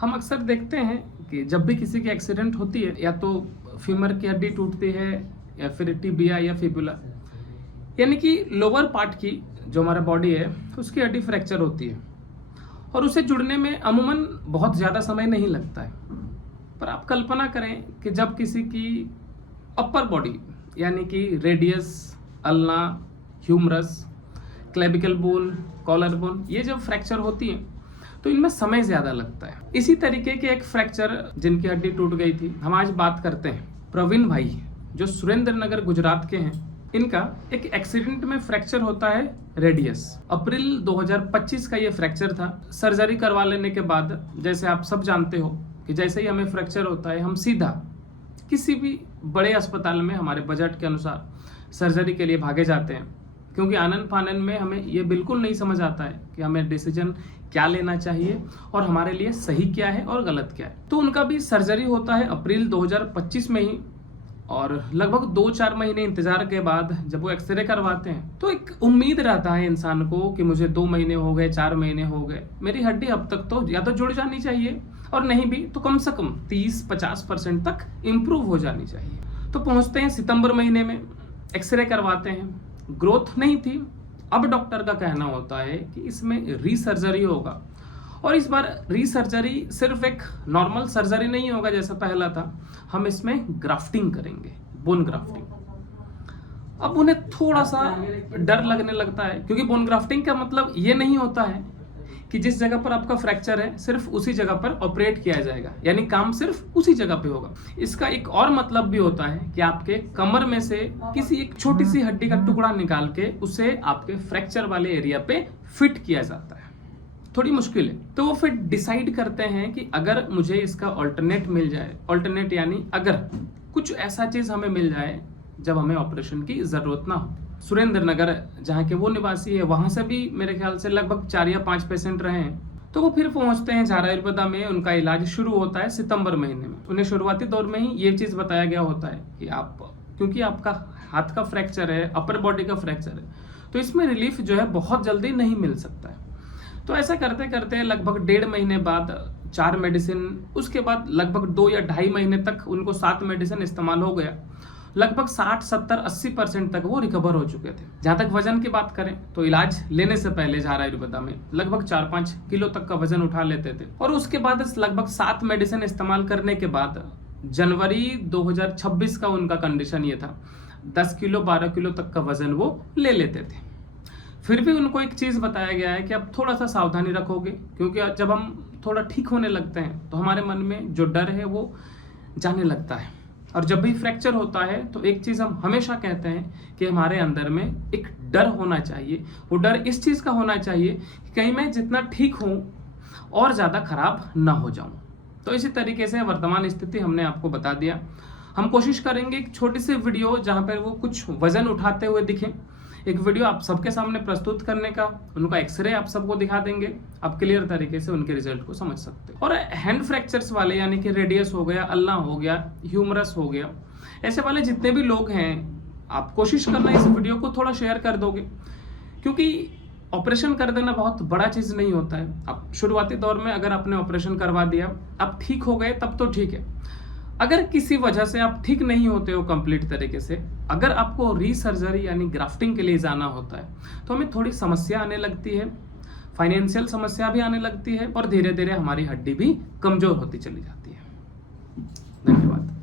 हम अक्सर देखते हैं कि जब भी किसी की एक्सीडेंट होती है या तो फीमर की हड्डी टूटती है या फिर टिबिया या फिबुला, यानी कि लोअर पार्ट की जो हमारा बॉडी है उसकी हड्डी फ्रैक्चर होती है और उसे जुड़ने में अमूमन बहुत ज़्यादा समय नहीं लगता है। पर आप कल्पना करें कि जब किसी की अपर बॉडी यानी कि radius, ulna, humerus, clavicle bone, collar bone, ये जब फ्रैक्चर होती है तो इनमें समय ज़्यादा लगता है। इसी तरीके के एक फ्रैक्चर जिनकी हड्डी टूट गई थी, हम आज बात करते हैं प्रवीण भाई जो सुरेंद्र नगर गुजरात के हैं। इनका एक एक्सीडेंट में फ्रैक्चर होता है रेडियस। अप्रैल 2025 का ये फ्रैक्चर था। सर्जरी करवा लेने के बाद, जैसे आप सब जानते हो कि जैसे ही हमें फ्रैक्चर होता है हम सीधा किसी भी बड़े अस्पताल में हमारे बजट के अनुसार सर्जरी के लिए भागे जाते हैं, क्योंकि आनन फानन में हमें ये बिल्कुल नहीं समझ आता है कि हमें डिसीजन क्या लेना चाहिए और हमारे लिए सही क्या है और गलत क्या है। तो उनका भी सर्जरी होता है अप्रैल 2025 में ही, और लगभग 2-4 महीने इंतजार के बाद जब वो एक्सरे करवाते हैं तो एक उम्मीद रहता है इंसान को कि मुझे 2 महीने हो गए, 4 महीने हो गए, मेरी हड्डी अब तक तो या तो जुड़ जानी चाहिए और नहीं भी तो कम से कम 30-50% तक इम्प्रूव हो जानी चाहिए। तो पहुंचते हैं सितंबर महीने में, एक्सरे करवाते हैं, ग्रोथ नहीं थी। अब डॉक्टर का कहना होता है कि इसमें रीसर्जरी होगा, और इस बार रीसर्जरी सिर्फ एक नॉर्मल सर्जरी नहीं होगा जैसा पहला था, हम इसमें ग्राफ्टिंग करेंगे, बोन ग्राफ्टिंग। अब उन्हें थोड़ा सा डर लगने लगता है, क्योंकि बोन ग्राफ्टिंग का मतलब ये नहीं होता है कि जिस जगह पर आपका फ्रैक्चर है सिर्फ उसी जगह पर ऑपरेट किया जाएगा, यानी काम सिर्फ उसी जगह पे होगा। इसका एक और मतलब भी होता है कि आपके कमर में से किसी एक छोटी सी हड्डी का टुकड़ा निकाल के उसे आपके फ्रैक्चर वाले एरिया पे फिट किया जाता है। थोड़ी मुश्किल है। तो वो फिर डिसाइड करते हैं कि अगर मुझे इसका ऑल्टरनेट मिल जाए, ऑल्टरनेट यानी अगर कुछ ऐसा चीज हमें मिल जाए जब हमें ऑपरेशन की जरूरत ना हो। सुरेंद्र नगर जहाँ के वो निवासी है, वहां से भी मेरे ख्याल से लगभग 4 या 5 पेशेंट रहे हैं। तो वो फिर पहुंचते हैं झारा आयुर्वेदा में। उनका इलाज शुरू होता है सितंबर महीने में। उन्हें शुरुआती दौर में ही ये चीज बताया गया होता है कि आप, क्योंकि आपका हाथ का फ्रैक्चर है, अपर बॉडी का फ्रैक्चर है, तो इसमें रिलीफ जो है बहुत जल्दी नहीं मिल सकता है। तो ऐसा करते करते लगभग 1.5 महीने बाद 4 मेडिसिन, उसके बाद लगभग 2 या 2.5 महीने तक उनको 7 मेडिसिन इस्तेमाल हो गया। लगभग 60, 70, 80% तक वो रिकवर हो चुके थे। जहाँ तक वजन की बात करें तो इलाज लेने से पहले झारा आयुर्वेदा में लगभग 4-5 किलो तक का वजन उठा लेते थे, और उसके बाद लगभग 7 मेडिसिन इस्तेमाल करने के बाद जनवरी 2026 का उनका कंडीशन ये था, 10 किलो 12 किलो तक का वजन वो ले लेते थे। फिर भी उनको एक चीज बताया गया है कि अब थोड़ा सा सावधानी रखोगे, क्योंकि जब हम थोड़ा ठीक होने लगते हैं तो हमारे मन में जो डर है वो जाने लगता है। और जब भी फ्रैक्चर होता है तो एक चीज हम हमेशा कहते हैं कि हमारे अंदर में एक डर होना चाहिए। वो डर इस चीज का होना चाहिए कि कहीं मैं जितना ठीक हूं और ज्यादा खराब ना हो जाऊं। तो इसी तरीके से वर्तमान स्थिति हमने आपको बता दिया। हम कोशिश करेंगे एक छोटी सी वीडियो जहां पर वो कुछ वजन उठाते हुए दिखे, एक वीडियो आप सबके सामने प्रस्तुत करने का, उनका एक्सरे आप सबको दिखा देंगे, आप क्लियर तरीके से उनके रिजल्ट को समझ सकते हैं। और हैंड फ्रैक्चर्स वाले, यानी कि रेडियस हो गया, अल्ना हो गया, ह्यूमरस हो गया, ऐसे वाले जितने भी लोग हैं, आप कोशिश करना इस वीडियो को थोड़ा शेयर कर दोगे, क्योंकि ऑपरेशन कर देना बहुत बड़ा चीज नहीं होता है। आप शुरुआती दौर में अगर आपने ऑपरेशन करवा दिया, आप ठीक हो गए तब तो ठीक है। अगर किसी वजह से आप ठीक नहीं होते हो कंप्लीट तरीके से, अगर आपको रीसर्जरी यानी ग्राफ्टिंग के लिए जाना होता है, तो हमें थोड़ी समस्या आने लगती है, फाइनेंशियल समस्या भी आने लगती है, और धीरे धीरे हमारी हड्डी भी कमजोर होती चली जाती है। धन्यवाद।